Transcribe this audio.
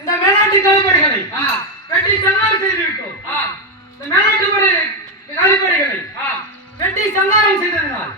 இந்த மேலாட்டு கலைப்படைகளை வெற்றி சங்காரம் செய்துவிட்டோம். இந்த மேலாட்டு கலைப்படைகளை வெற்றி சங்காரம் செய்ததினால்